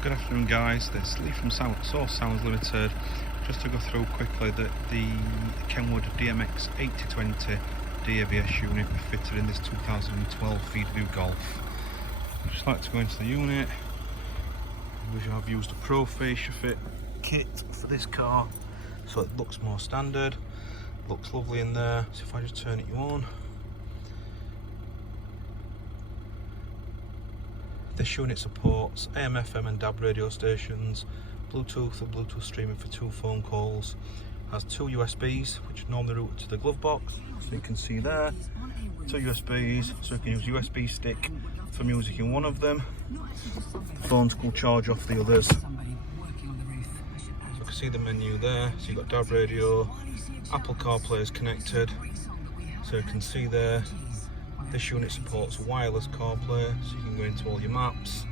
Good afternoon guys, this is Lee from Source Sounds Limited. Just to go through quickly that the KENWOOD DMX8020DABS unit fitted in this 2012 View Golf. I'd just like to go into the unit. I've used a Pro Fascia Fit kit for this car, so it looks more standard, looks lovely in there. So if I just turn it on, this unit supports AM, FM and DAB radio stations, Bluetooth and Bluetooth streaming for 2 phone calls, has 2 USBs which normally route to the glove box, so you can see there, 2 USBs, so you can use USB stick for music in one of them, phones will charge off the others. So you can see the menu there, so you've got DAB radio, Apple CarPlay is connected, so you can see there. This unit supports wireless CarPlay, so you can go into all your maps.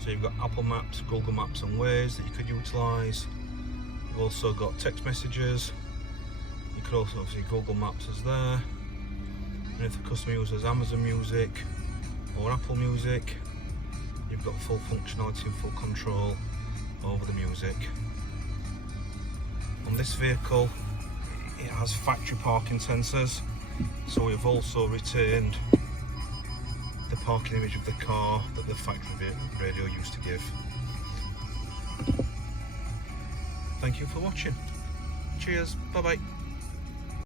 So you've got Apple Maps, Google Maps and Waze that you could utilise. You've also got text messages. You could also obviously Google Maps is there. And if the customer uses Amazon Music or Apple Music, you've got full functionality and full control over the music. On this vehicle, it has factory parking sensors. So we've also retained the parking image of the car that the factory radio used to give. Thank you for watching. Cheers, bye bye.